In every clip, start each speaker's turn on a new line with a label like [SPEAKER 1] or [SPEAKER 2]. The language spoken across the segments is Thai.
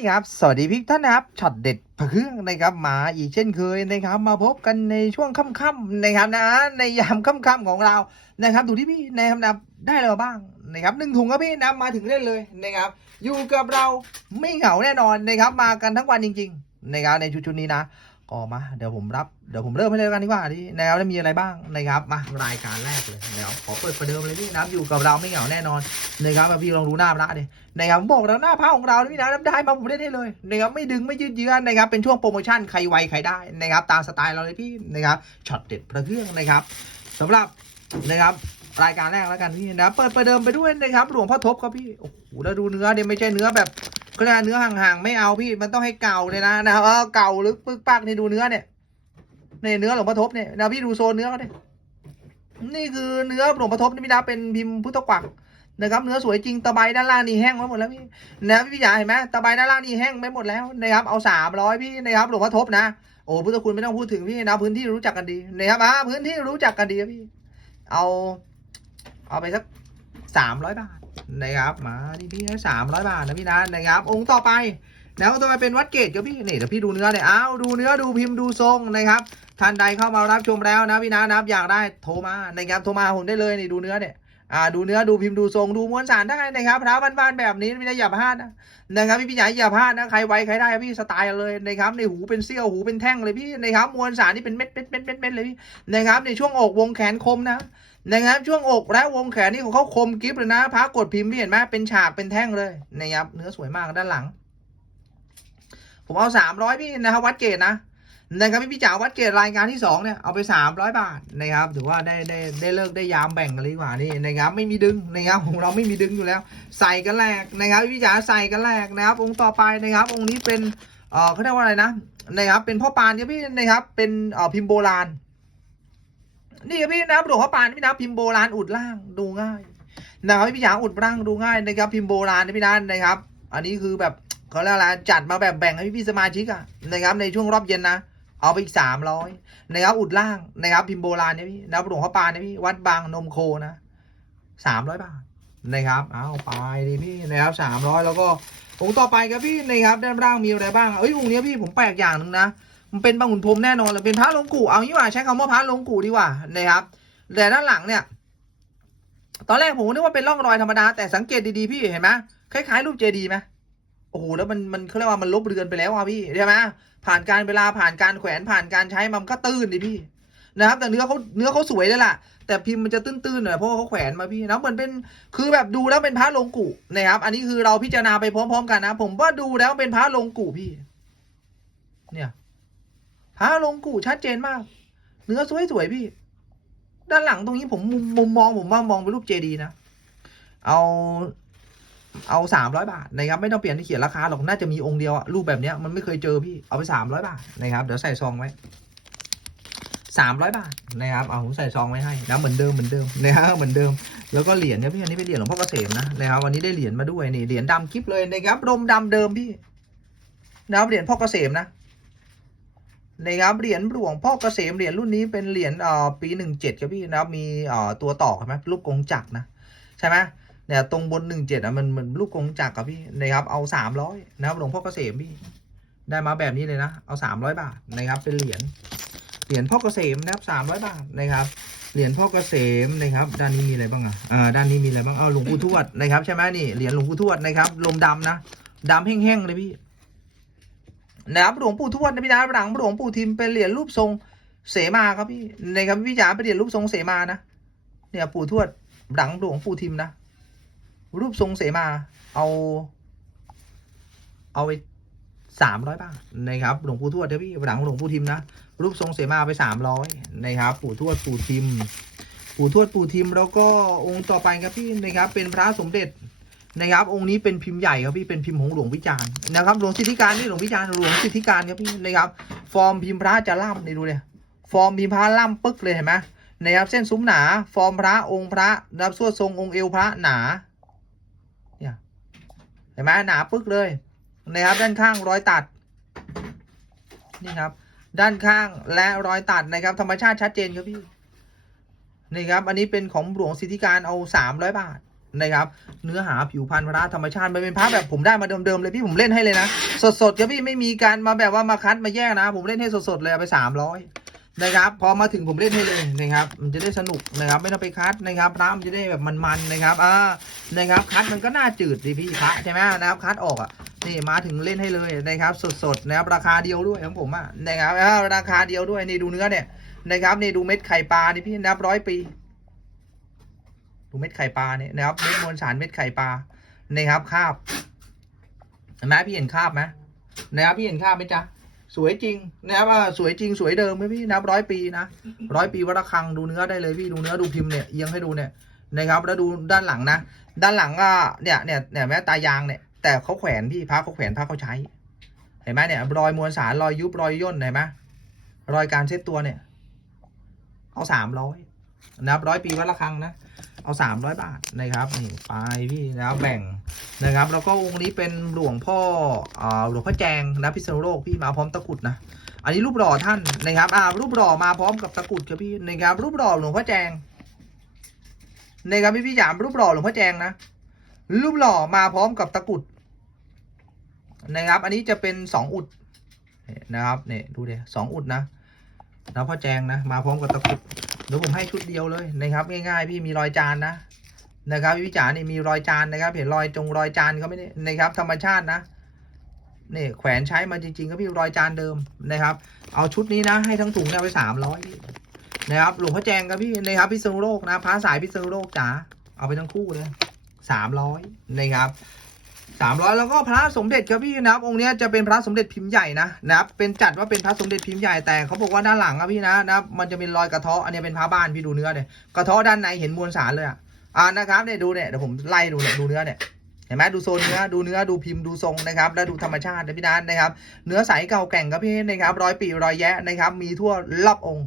[SPEAKER 1] ีครับ สวัสดีพี่ท่านนะครับช็อตเด็ดพระเครื่องนะครับมาอีกเช่นเคยนะครับ มาพบกันในช่วงค่ำๆนะครับนะในยามค่ำๆของเรานะครับ ดูที่พี่นะครับนะได้อะไราบ้างนะครับหนึ่งถุงครับพี่นะมาถึงเล่นเลยนะครับ อยู่กับเราไม่เหงาแน่นอนนะครับ มากันทั้งวันจริง ๆ นะครับในชุดๆนี้นะ ก็มาเดี๋ยวผมรับเดี๋ยวผมเริ่มให้เลยกันดีกว่าที่แนวได้มีอะไรบ้างนะครับมารายการแรกเลยนะครับขอเปิดประเดิมเลยพี่นะครับอยู่กับเราไม่เหงาแน่นอนนะครับพี่ลองดูหน้าพระดินะครับบอกแล้วหน้าผ้าของเรานี่นะได้มาผมได้ได้เลยนะครับไม่ดึงไม่ยืดเยื้อนะครับเป็นช่วงโปรโมชั่นใครไวใครได้นะครับตามสไตล์เราเลยพี่นะครับช็อตเด็ดพระเครื่องนะครับสำหรับนะครับรายการแรกแล้วกันพี่นะเปิดประเดิมไปด้วยนะครับหลวงพ่อทบครับพี่โอ้โหแล้วดูเนื้อเนี่ยไม่ใช่เนื้อแบบ ก็เนื้อห่างๆไม่เอาพี่มันต้องให้เก่าเลยนะนะครับเออเก่าหรือปึกปักนี่ดูเนื้อเนี่ยเนี่ยเนื้อหลวงพ่อทบเนี่ยนะพี่ดูโซนเนื้อเขาดินี่คือเนื้อหลวงพ่อทบนี่พี่นะเป็นพิมพ์พุทธกวักนะครับเนื้อสวยจริงตะไบด้านล่างนี่แห้งไปหมดแล้วพี่นะพี่จ๋าเห็นไหมตะไบด้านล่างนี่แห้งไปหมดแล้วนะครับเอาสามร้อยพี่นะครับหลวงพ่อทบนะโอ้พุทธคุณไม่ต้องพูดถึงพี่นะพื้นที่รู้จักกันดีนะครับอ่าพื้นที่รู้จักกันดีครับพี่ เอา เอาไปสักสามร้อยบาท นะครับมาที่พี่สามร้อยบาทนะพี่นะนะครับองค์ต่อไปแล้วต่อไปเป็นวัดเกตครับพี่นี่เดี๋ยวพี่ดูเนื้อเนี่ยอ้าวดูเนื้อดูพิมพ์ดูทรงนะครับท่านใดเข้ามารับชมแล้วนะพี่นะนะครับอยากได้โทรมานะครับโทรมาผมได้เลยนี่ดูเนื้อเนี่ยอ่าดูเนื้อดูพิมพ์ดูทรงดูมวลสารได้นะครับพระบ้านๆแบบนี้ไม่ได้อย่าพลาดนะนะครับพี่พี่ใหญ่อย่าพลาดนะใครไวใครได้ครับพี่สไตล์เลยนะครับในหูเป็นเสี้ยวหูเป็นแท่งเลยพี่นะครับมวลสารนี่เป็นเม็ดเม็ดเม็ดเม็ดเม็ดเลยพี่นะครับในช่วงอกวงแขนคมนะ นะครับช่วงอกและวงแขนนี่ของเขาคมกริฟเลยนะพระกดพิมพ์พี่เห็นไหมเป็นฉากเป็นแท่งเลยนะครับเนื้อสวยมากด้านหลัง ผมเอาสามร้อยพี่นะครับวัดเกตนะนะครับพี่พี่จ๋าวัดเกตรายการที่สองเนี่ยเอาไปสามร้อยบาทนะครับถือว่าได้ได้ได้เลิกได้ยามแบ่งกันเลยดีกว่านี่นะครับไม่มีดึงนะครับของเราไม่มีดึงอยู่แล้ว ใส่กันแรกนะครับพี่พี่จ๋าใส่กันแรกนะครับ องค์ต่อไปนะครับ องค์นี้เป็นเอ่อเขาเรียกว่าอะไรนะนะครับเป็นพ่อปานครับพี่นะครับเป็นเอ่อพิมพ์โบราณ นี่ครับพี่นะครับหลวงพ่อปานพี่นะพิมพ์โบราณอุดล่างดูง่ายนะครับพี่จ๋าอุดล่างดูง่ายนะครับพิมพ์โบราณนะพี่นะนะครับ อันนี้คือแบบเขาเรียกอะไรจัดมาแบบแบ่งให้พี่พี่สมาชิกอะนะครับ ในช่วงรอบเย็นนะเอาไปอีกสามร้อยนะครับอุดล่างนะครับ พิมพ์โบราณเนี่ยพี่นะครับหลวงพ่อปานเนี่ยพี่วัดบางนมโคนะสามร้อยบาทนะครับเอาไปดิพี่นะครับสามร้อยแล้วก็องค์ต่อไปครับพี่นะครับด้านล่างมีอะไรบ้างเอ้ยองค์เนี้ยพี่ผมแปลกอย่างหนึ่งนะ มันเป็นบางขุนพรมแน่นอนเลยเป็นพระหลวงกู่เอางี้ว่าใช้คำว่าพระหลวงกู่ดีกว่านะครับ แต่ด้านหลังเนี่ย ตอนแรกผมนึกว่าเป็นร่องรอยธรรมดาแต่สังเกตดีๆพี่เห็นไหมคล้ายๆรูปเจดีไหมโอ้โหแล้วมันมันเขาเรียกว่ามันลบเลือนไปแล้วอะพี่ใช่ไหมผ่านการเวลาผ่านการแขวนผ่านการใช้มันก็ตื้นดิพี่นะครับ แต่เนื้อเขาเนื้อเขาสวยเลยล่ะ แต่พิมพ์มันจะตื้นๆหน่อยเพราะเขาแขวนมาพี่นะเหมือนเป็นคือแบบดูแล้วเป็นพระลงกุนะครับ อันนี้คือเราพิจารณาไปพร้อม ๆ กันนะ ผมว่าดูแล้วเป็นพระลงกุพี่ เนี่ย พระลงกุชัดเจนมาก เนื้อสวยๆพี่ ด้านหลังตรงนี้ผมมุมมมองผมว่ามองเป็นรูปเจดีนะ เอาเอาสามร้อยบาทนะครับไม่ต้องเปลี่ยนที่เขียนราคาหรอกน่าจะมีองค์เดียวอะรูปแบบเนี้ยมันไม่เคยเจอพี่เอาไปสามร้อยบาทนะครับเดี๋ยวใส่ซองไว้สามร้อยบาทนะครับเอาผมใส่ซองไว้ให้นะเหมือนเดิมเหมือนเดิมนะครับเหมือนเดิม แล้วก็เหรียญเนี่ยพี่อันนี้เป็นเหรียญหลวงพ่อเกษมนะนะครับวันนี้ได้เหรียญมาด้วยนี่เหรียญดำคลิปเลยนะครับรมดำเดิมพี่นะครับเหรียญพ่อเกษมนะ นะครับเหรียญหลวงพ่อเกษมเหรียญรุ่นนี้เป็นเหรียญเอ่อปีหนึ่งเจ็ดครับพี่นะมีเอ่อตัวต่อใช่ไหมรูปกงจักรนะใช่ไหมเนี่ยตรงบนหนึ่งเจ็ดอะมันเหมือนลูกกงจักรกับพี่นะครับเอาสามร้อยนะครับหลวงพ่อเกษมพี่ได้มาแบบนี้เลยนะเอาสามร้อยบาทนะครับเป็นเหรียญเหรียญพ่อเกษมนะครับสามร้อยบาทนะครับเหรียญพ่อเกษมนะครับ ด้านนี้มีอะไรบ้างอะอ่าด้านนี้มีอะไรบ้างเอาหลวงปู่ทวดนะครับใช่ไหมนี่เหรียญหลวงปู่ทวดนะครับลมดำนะดำแห้งๆเลยพี่ นะครับหลวงปู่ทวดนะพี่นะหลังหลวงปู่ทิมเป็นเหรียญรูปทรงเสมาครับพี่นะครับพี่จ๋าเป็นเหรียญรูปทรงเสมานะเนี่ยปู่ทวดหลังหลวงปู่ทิมนะรูปทรงเสมา เอา เอาไปสามร้อยบาทนะครับหลวงปู่ทวดเดี๋ยวพี่หลังหลวงปู่ทิมนะรูปทรงเสมาไปสามร้อยนะครับปู่ทวดปู่ทิม ปู่ทวดปู่ทิมแล้วก็องค์ต่อไปครับพี่นะครับเป็นพระสมเด็จ นะครับ องค์นี้เป็นพิมพ์ใหญ่ครับพี่เป็นพิมพ์ของหลวงวิจารณ์นะครับหลวงสิทธิการนี่หลวงวิจารณ์หลวงสิทธิการครับพี่นะครับ ฟอร์มพิมพ์พระจะล่ำนี่ดูเลยฟอร์มพิมพ์พระล่ำปึ๊กเลยเห็นไหมนะครับเส้นซุ้มหนา ฟอร์มพระองค์พระนะครับสวดทรงองค์เอวพระหนาเห็นไหมหนาปึ๊กเลยนะครับด้านข้างรอยตัดนี่ครับ ด้านข้างและรอยตัดนะครับ ธรรมชาติชัดเจนครับพี่นี่ครับ อันนี้เป็นของหลวงสิทธิการเอาสามร้อยบาท นะครับ เนื้อหาผิวพรรณพระธรรมชาติมันเป็นพระแบบผมได้มาเดิมๆเลยพี่ผมเล่นให้เลยนะ สดๆครับพี่ไม่มีการมาแบบว่ามาคัดมาแยกนะ ผมเล่นให้สดๆเลยไปสามร้อยนะครับพอมาถึงผมเล่นให้เลยนะครับ มันจะได้สนุกนะครับ ไม่ต้องไปคัดนะครับพระมันจะได้แบบมันๆนะครับอ่านะครับคัดมันก็น่าจืดดิพี่พระใช่ไหมนะครับคัดออกอะนี่มาถึงเล่นให้เลยนะครับ สดๆนะครับราคาเดียวด้วยของผมอะนะครับอ่าราคาเดียวด้วยนี่ดูเนื้อเนี่ยนะครับนี่ดูเม็ดไข่ปลานี่พี่นับร้อยปี ดูเม็ดไข่ปลาเนี่ยนะครับเม็ดมวลสารเม็ดไข่ปลานะครับคาบเห็นไหมพี่เห็นคาบไหมนะครับพี่เห็นคาบไหมจ๊ะสวยจริงนะครับว่าสวยจริงสวยเดิมไหมพี่นับร้อยปีนะร้อยปีวัดระฆังดูเนื้อได้เลยพี่ดูเนื้อดูพิมพ์เนี่ยเอียงให้ดูเนี่ยนะครับแล้วดูด้านหลังนะ ด้านหลังก็เนี่ยเนี่ยเนี่ยแม้ตายางเนี่ยแต่เขาแขวนพี่พระเขาแขวนพระเขาใช้เห็นไหมเนี่ยรอยมวลสารรอยยุบรอยย่นเห็นไหมรอยการเช็ดตัวเนี่ย เอาสามร้อยนับร้อยปีวัดระฆังนะ เอาสามร้อยบาทนะครับนี่ไปพี่นะครับแบ่งนะครับ แล้วก็องค์นี้เป็นหลวงพ่ออ่าหลวงพ่อแจงนะพิษณุโลกพี่มาพร้อมตะกรุดนะอันนี้รูปหล่อท่านนะครับอ่ารูปหล่อมาพร้อมกับตะกรุดครับพี่นะครับรูปหล่อหลวงพ่อแจงนะครับพี่พี่หยามรูปหล่อหลวงพ่อแจงนะรูปหล่อมาพร้อมกับตะกรุดนะครับ อันนี้จะเป็นสองอุดเนี่ยนะครับเนี่ยดูดิสองอุดนะ แล้วพ่อแจงนะ มาพร้อมกับตะกรุดเดี๋ยวผมให้ชุดเดียวเลยนะครับ ง่ายๆ พี่มีรอยจานนะนะครับพี่จ๋านี่มีรอยจานนะครับ เห็นรอยจงรอยจานเขาไม่ได้นะครับ ธรรมชาตินะนี่แขวนใช้มาจริงๆก็พี่รอยจานเดิมนะครับ เอาชุดนี้นะ ให้ทั้งถุงเนี่ยไปสามร้อยนะครับหลวงพ่อแจงครับพี่นะครับพิษณุโลกนะพระสายพิษณุโลกจ๋าเอาไปทั้งคู่เลยสามร้อยนะครับ สามร้อยแล้วก็พระสมเด็จครับพี่นะครับองค์นี้จะเป็นพระสมเด็จพิมพ์ใหญ่นะนะครับเป็นจัดว่าเป็นพระสมเด็จพิมพ์ใหญ่แต่เขาบอกว่าด้านหลังอะพี่นะนะครับมันจะเป็นรอยกระเทาะอันนี้เป็นพระบ้านพี่ดูเนื้อเนี่ยกระเทาะด้านในเห็นมวลสารเลยอะอ่านะครับเนี่ยดูเนี่ยเดี๋ยวผมไล่ดูเนี่ยดูเนื้อเนี่ยเห็นไหมดูโซนเนื้อดูเนื้อดูพิมพ์ดูทรงนะครับแล้วดูธรรมชาตินะพี่นัทนะครับ เนื้อใสเก่าแก่งครับพี่นะครับรอยปีรอยแยะนะครับ มีทั่วรอบองค์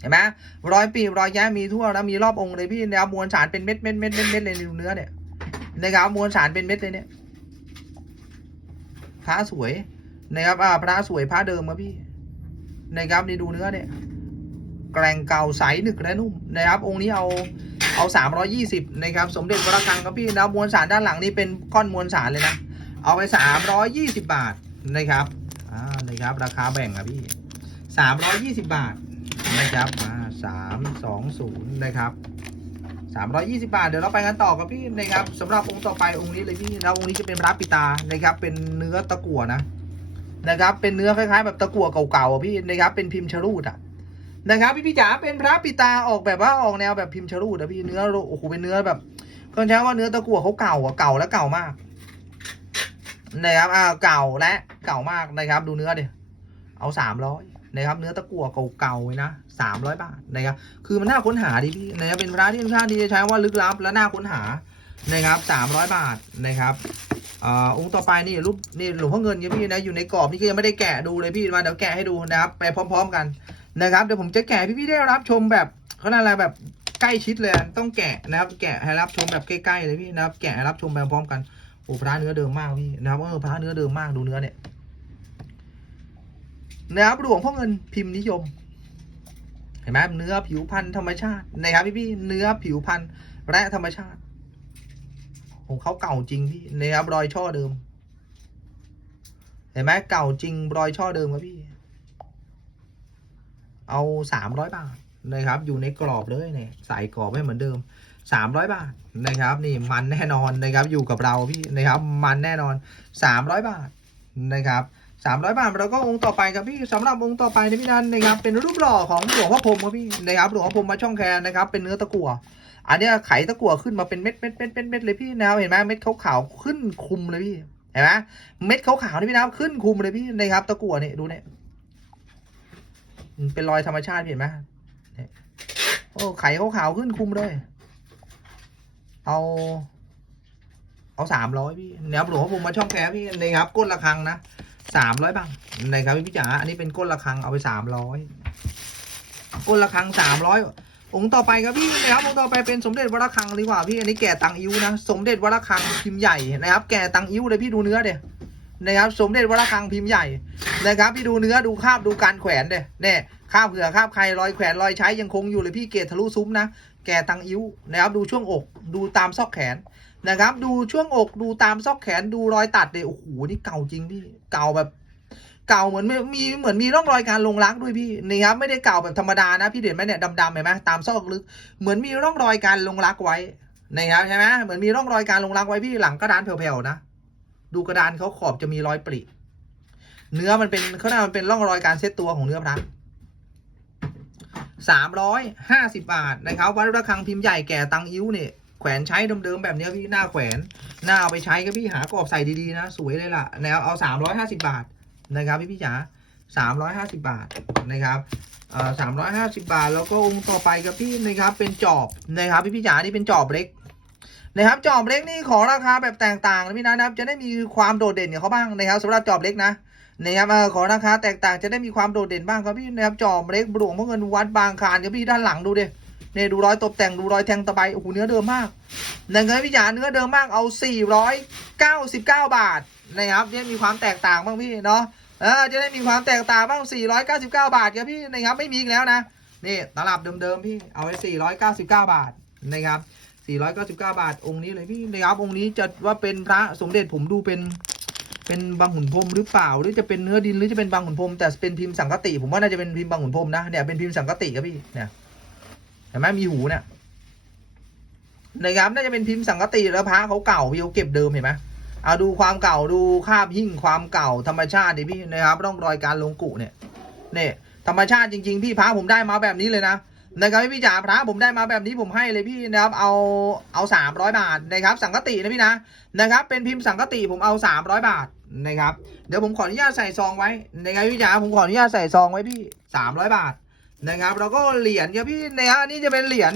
[SPEAKER 1] เห็นไหมรอยปีรอยแยะมีทั่วแล้วมีรอบองค์เลยพี่นะครับมวลสารเป็นเม็ดเม็ดเม็ดเม็ดเม็ดเลยดูเนื้อเนี่ย นะครับมวลสารเป็นเม็ดเลยเนี่ยพระสวยนะครับอ่าพระสวยพระเดิมครับพี่นะครับนี่ดูเนื้อเนี่ยแกร่งเก่าใสหนึกและนุ่มนะครับ องค์นี้เอาเอาสามร้อยี่สิบนะครับ สมเด็จพระคังครับพี่นะมวลสารด้านหลังนี่เป็นก้อนมวลสารเลยนะ เอาไปสามร้อยยี่สิบาทนะครับอ่านะครับ ราคาแบ่งครับพี่สามร้อยยี่สิบาทนะครับอ่าสามสองศูนย์นะครับ สามร้อยี่สิบาท เดี๋ยวเราไปกันต่อครับพี่นะครับสำหรับองค์ต่อไปองค์นี้เลยพี่นะองค์นี้จะเป็นพระปิตานะครับ เป็นเนื้อตะกั่วนะนะครับ เป็นเนื้อคล้ายๆ แบบตะกั่วเก่าๆอะพี่นะครับ เป็นพิมพ์ชรูดอะนะครับพี่พี่จ๋าเป็นพระปิตาออกแบบว่าออกแนวแบบพิมพ์ชรูดนะพี่เนื้อโอ้โหเป็นเนื้อแบบเขาใช้ว่าเนื้อตะกั่วเขาเก่าอะเก่าและเก่ามากนะครับอ่าเก่าและเก่ามากนะครับ ดูเนื้อดิเอาสามร้อย นะครับเนื้อตะกั่วเก่าๆนะสามร้อยบาทนะครับคือมันน่าค้นหาดีพี่นะครับเป็นพระที่ค่อนข้างดีจะใช้ว่าลึกลับและน่าค้นหานะครับสามร้อยบาทนะครับอ่าองค์ต่อไปนี่รูปนี่หลวงพ่อเงินเนี่ยพี่นะอยู่ในกรอบนี่ก็ยังไม่ได้แกะดูเลยพี่มาเดี๋ยวแกะให้ดูนะครับไปพร้อม ๆกันนะครับเดี๋ยวผมจะแกะพี่ๆได้รับชมแบบเขาเรียกอะไรแบบใกล้ชิดเลยต้องแกะนะครับ แกะให้รับชมแบบใกล้ๆเลยพี่นะครับ แกะให้รับชมไปพร้อมกันโอ้พระเนื้อเดิมมากพี่นะครับเออพระเนื้อเดิมมากดูเนื้อเนี่ย นะครับหลวงพ่อเงินพิมพ์นิยม เห็นไหมเนื้อผิวพันธุ์ธรรมชาตินะครับพี่ๆเนื้อผิวพันธุ์และธรรมชาติ ของเขาเก่าจริงพี่นะครับรอยช่อเดิม เห็นไหมเก่าจริงรอยช่อเดิมครับพี่ เอาสามร้อยบาทนะครับ อยู่ในกรอบเลยเนี่ยใส่กรอบให้เหมือนเดิมสามร้อยบาทนะครับ นี่มันแน่นอนนะครับ อยู่กับเราพี่นะครับ มันแน่นอนสามร้อยบาทนะครับ สามร้อยบาทแล้วก็องค์ต่อไปครับพี่สำหรับองค์ต่อไปนะพี่นันนะครับเป็นรูปหล่อของหลวงพ่อพรมครับพี่นะครับหลวงพ่อพรมมาช่องแคนนะครับเป็นเนื้อตะกั่วอันนี้ไขตะกั่วขึ้นมาเป็นเม็ดเม็ดเม็ดเม็ดเม็ดเลยพี่นะเห็นไหมเม็ดขาวๆขึ้นคุมเลยพี่เห็นไหมเม็ดขาวๆนี่พี่นะขึ้นคุมเลยพี่นะครับตะกั่วเนี่ยดูเนี่ยเป็นรอยธรรมชาติเห็นไหมโอ้ไข่ขาวๆขึ้นคุมเลย เอา เอาสามร้อยพี่เนี่ยหลวงพ่อผมมาช่องแคร์พี่นะครับก้นระฆังนะ สามร้อยบาทนะครับพี่จ๋าอันนี้เป็นก้นระฆังเอาไปสามร้อยก้นระฆังสามร้อยองค์ต่อไปครับพี่นะครับองค์ต่อไปเป็นสมเด็จวรคังดีกว่าพี่อันนี้แก่ตังอิ้วนะสมเด็จวรคังพิมพ์ใหญ่นะครับ แก่ตังอิ้วเลยพี่ดูเนื้อเดียนะครับสมเด็จวรคังพิมพ์ใหญ่นะครับพี่ดูเนื้อดูคาบดูการแขวนเด้เนี่ยคาบเผื่อคาบใครรอยแขวนรอยใช้ยังคงอยู่เลยพี่เกตทะลุซุ้มนะแก่ตังอิ้วนะครับดูช่วงอกดูตามซอกแขน นะครับ ดูช่วงอกดูตามซอกแขนดูรอยตัดเนี่ยโอ้โหนี่เก่าจริงพี่เก่าแบบ เก่าเหมือนมีเหมือนมีร่องรอยการลงรักด้วยพี่นี่ครับไม่ได้เก่าแบบธรรมดานะพี่เด่นไหมเนี่ยดำๆเห็นไหมตามซอกลึก เหมือนมีร่องรอยการลงรักไว้นะครับใช่ไหมเหมือนมีร่องรอยการลงรักไว้พี่หลังกระดานแผ่วๆนะดูกระดานเขาขอบจะมีรอยปริเนื้อมันเป็นเขาเรียกมันเป็นร่องรอยการเซตตัวของเนื้อพระสามร้อยห้าสิบบาทนะครับวัดระฆังพิมพ์ใหญ่แก่ตังอิ้วเนี่ย แขวนใช้เดิมๆแบบนี้พี่หน้าแขวนหน้าเอาไปใช้ก็พี่หากรอบใส่ดีๆนะ สวยเลยล่ะแนวเอาสามร้อยห้าสิบาทนะครับพี่พี่จ๋าสามร้อยห้าสิบาทนะครับสามร้อยห้าสิบาท แล้วก็องค์ต่อไปครับพี่นะครับเป็นจอบนะครับพี่พี่จ๋านี่เป็นจอบเล็กนะครับจอบเล็กนี่ขอราคาแบบแตกต่างนะพี่นะครับ จะได้มีความโดดเด่นกับเขาบ้างนะครับสำหรับจอบเล็กนะนะครับขอราคาแตกต่างจะได้มีความโดดเด่นบ้างครับพี่นะครับจอบเล็กหลวงพ่อเงินวัดบางคานครับพี่ด้านหลังดูดิ เนี่ยดูรอยตกแต่งดูรอยแทงตะไบโอ้โหเนื้อเดิมมากนะครับพี่จ๋าเนื้อเดิมมากเอา 499 บาทนะครับเนี่ยมีความแตกต่างบ้างพี่เนาะเออจะได้มีความแตกต่างบ้าง 499 บาทครับพี่นะครับไม่มีอีกแล้วนะนี่ตลับเดิมๆพี่เอาไว้499 บาทนะครับ 499 บาทองค์นี้เลยพี่นะครับองค์นี้จะว่าเป็นพระสมเด็จผมดูเป็นเป็นบางขุนพรมหรือเปล่าหรือจะเป็นเนื้อดินหรือจะเป็นบางขุนพรมแต่เป็นพิมพ์สังกติ ผมว่าน่าจะเป็นพิมพ์บางขุนพรมนะเนี่ยเป็นพิมพ์สังกติครับพี่เนี่ย เห็นไหมมีหูเนี่ยนะครับน่าจะเป็นพิมพ์สังกติแล้วพระเขาเก่าพี่เขาเก็บเดิมเห็นไหมเอาดูความเก่าดูคาบหิ่งความเก่าธรรมชาติดิพี่นะครับร่องรอยการลงกุเนี่ยเนี่ยธรรมชาติจริง ๆ พี่พระผมได้มาแบบนี้เลยนะนะครับพี่จ๋าพระผมได้มาแบบนี้ผมให้เลยพี่นะครับเอาเอาสามร้อยบาทนะครับ สังกตินะพี่นะนะครับ เป็นพิมพ์สังกติผมเอาสามร้อยบาทนะครับ เดี๋ยวผมขออนุญาตใส่ซองไว้นะครับพี่จ๋าผมขออนุญาตใส่ซองไว้พี่สามร้อยบาท นะครับแล้วก็เหรียญครับพี่นะครับอันนี้จะเป็นเหรียญ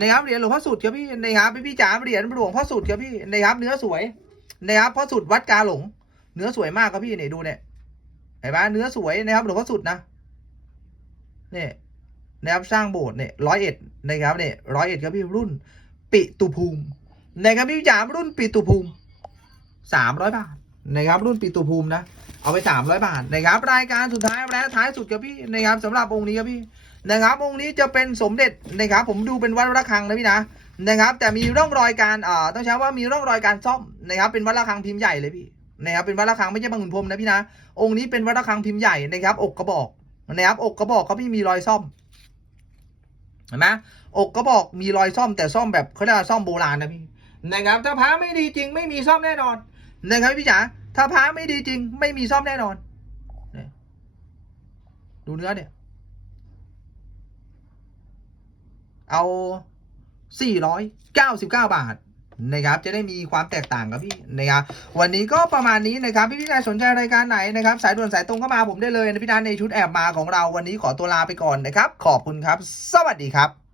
[SPEAKER 1] นะครับเหรียญหลวงพ่อสุดครับพี่นะครับพี่จ๋าเหรียญหลวงพ่อสุดครับพี่นะครับเนื้อสวยนะครับพราะสุดวัดกาหลง เนื้อสวยมากครับพี่เนี่ยดูเนี่ยเห็นไหมเนื้อสวยนะครับหลวงพ่อสุดนะเนี่ยนะครับสร้างโบสถ์เนี่ยร้อยเอ็ดนะครับเนี่ยร้อยเอ็ดครับพี่รุ่น ปิตุภูมินะครับพี่จ๋ารุ่นปิตุภูมิสามร้อยบาทนะครับรุ่นปิตุภูมินะ เอาไปสามร้อยบาทนะครับ รายการสุดท้ายและท้ายสุดครับพี่นะครับสำหรับองค์นี้ครับพี่นะครับองค์นี้จะเป็นสมเด็จนะครับ ผมดูเป็นวัดระฆังนะพี่นะนะครับ แต่มีร่องรอยการเอ่อต้องใช้ว่ามีร่องรอยการซ่อมนะครับ เป็นวัดระฆังพิมพ์ใหญ่เลยพี่นะครับเป็นวัดระฆังไม่ใช่บางขุนพรมนะพี่นะองค์นี้เป็นวัดระฆังพิมพ์ใหญ่นะครับ อกกระบอกนะครับ อกกระบอกเขาพี่มีรอยซ่อมเห็นไหมอกกระบอกมีรอยซ่อมแต่ซ่อมแบบเขาเรียกว่าซ่อมโบราณนะพี่นะครับถ้าพระไม่ดีจริงไม่มีซ่อมแน่นอนนะครับพี่จ๋า ถ้าพระไม่ดีจริง ไม่มีซ่อมแน่นอนเนี่ยดูเนื้อเนี่ย เอา 499 บาทนะครับ จะได้มีความแตกต่างกับพี่นะครับวันนี้ก็ประมาณนี้นะครับ พี่พี่นายสนใจรายการไหนนะครับ สายด่วนสายตรงเข้ามาผมได้เลยนะพี่นันในชุดแอบมาของเราวันนี้ขอตัวลาไปก่อนนะครับ ขอบคุณครับ สวัสดีครับ